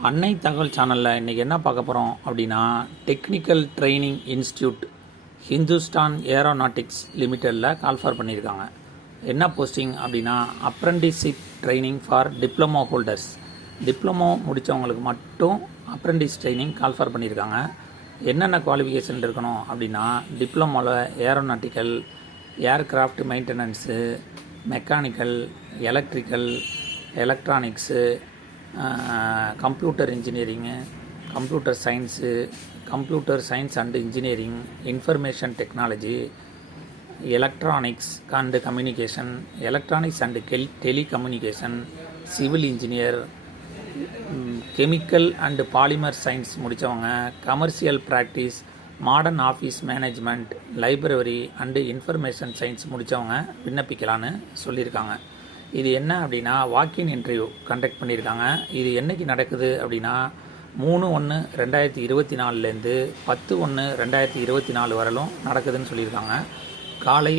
அன்னை தகவல் சேனலில் இன்றைக்கி என்ன பார்க்க போகிறோம் அப்படின்னா, technical training institute Hindustan aeronautics லிமிட்டடில் கால்ஃபார் பண்ணியிருக்காங்க. என்ன போஸ்டிங் அப்படின்னா, apprenticeship training for diploma holders. Diploma முடித்தவங்களுக்கு மட்டும் அப்ரெண்டிஸ் ட்ரைனிங் கால்ஃபார் பண்ணியிருக்காங்க. என்னென்ன குவாலிஃபிகேஷன் இருக்கணும் அப்படின்னா, டிப்ளமோவில் aeronautical, aircraft maintenance, mechanical, electrical, electronics, computer engineering, computer science, computer science and engineering, information technology, electronics and communication, electronics and telecommunication, civil engineer, chemical and polymer science முடித்தவங்க, commercial practice, modern office management, library and information science முடித்தவங்க விண்ணப்பிக்கலான்னு சொல்லியிருக்காங்க. இது என்ன அப்படின்னா, வாக்கின் interview conduct பண்ணியிருக்காங்க. இது என்றைக்கு நடக்குது அப்படின்னா, 3/1/2024 10/1/2024 வரலும் நடக்குதுன்னு சொல்லியிருக்காங்க. காலை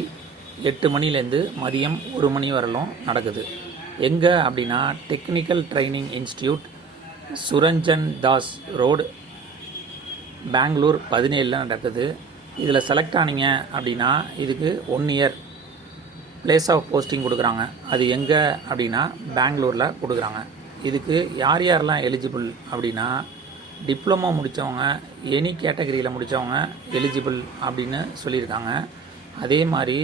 8 மணிலேருந்து மதியம் 1 மணி வரலும் நடக்குது. எங்கே அப்படின்னா, technical training institute, Suranjan Das road, Bangalore 17 நடக்குது. இதில் செலக்ட் ஆனீங்க அப்படின்னா இதுக்கு 1 இயர் பிளேஸ் ஆஃப் போஸ்டிங் கொடுக்குறாங்க. அது எங்கே அப்படின்னா பெங்களூரில் கொடுக்குறாங்க. இதுக்கு யார் யாரெல்லாம் எலிஜிபிள் அப்படின்னா, டிப்ளமோ முடித்தவங்க, எனி கேட்டகரியில் முடித்தவங்க எலிஜிபிள் அப்படின்னு சொல்லியிருக்காங்க. அதே மாதிரி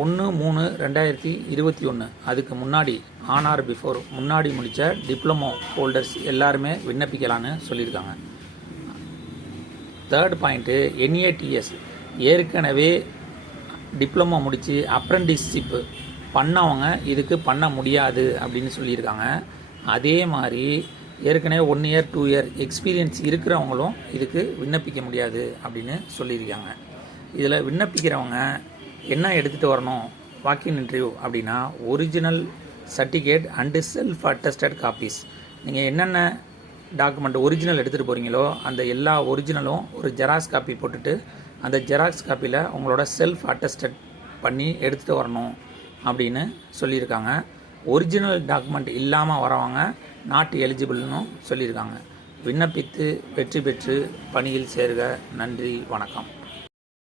1/3/2021 அதுக்கு முன்னாடி, ஆன் ஆர் பிஃபோர் முன்னாடி முடித்த டிப்ளமோ ஹோல்டர்ஸ் எல்லாருமே விண்ணப்பிக்கலான்னு சொல்லியிருக்காங்க. தேர்ட் பாயிண்ட்டு, NATS ஏற்கனவே டிப்ளமோ முடித்து அப்ரெண்டிஸ்ஷிப்பு பண்ணவங்க இதுக்கு பண்ண முடியாது அப்படின்னு சொல்லியிருக்காங்க. அதே மாதிரி ஏற்கனவே 1 இயர் 2 இயர் எக்ஸ்பீரியன்ஸ் இருக்கிறவங்களும் இதுக்கு விண்ணப்பிக்க முடியாது அப்படின்னு சொல்லியிருக்காங்க. இதில் விண்ணப்பிக்கிறவங்க என்ன எடுத்துகிட்டு வரணும் வாக்கின் இன்டர்வியூ அப்படின்னா, original certificate and self attested copies. நீங்கள் என்னென்ன டாக்குமெண்ட் ஒரிஜினல் எடுத்துகிட்டு போகிறீங்களோ அந்த எல்லா ஒரிஜினலும் ஒரு ஜெராக்ஸ் காப்பி போட்டுட்டு, அந்த ஜெராக்ஸ் காப்பியில் உங்களோட செல்ஃப் அட்டஸ்டட் பண்ணி எடுத்துகிட்டு வரணும் அப்படின்னு சொல்லியிருக்காங்க. ஒரிஜினல் டாக்குமெண்ட் இல்லாமல் வரவங்க நாட் எலிஜிபிள்னு சொல்லியிருக்காங்க. விண்ணப்பித்து வெற்றி பெற்று பணியில் சேருக. நன்றி, வணக்கம்.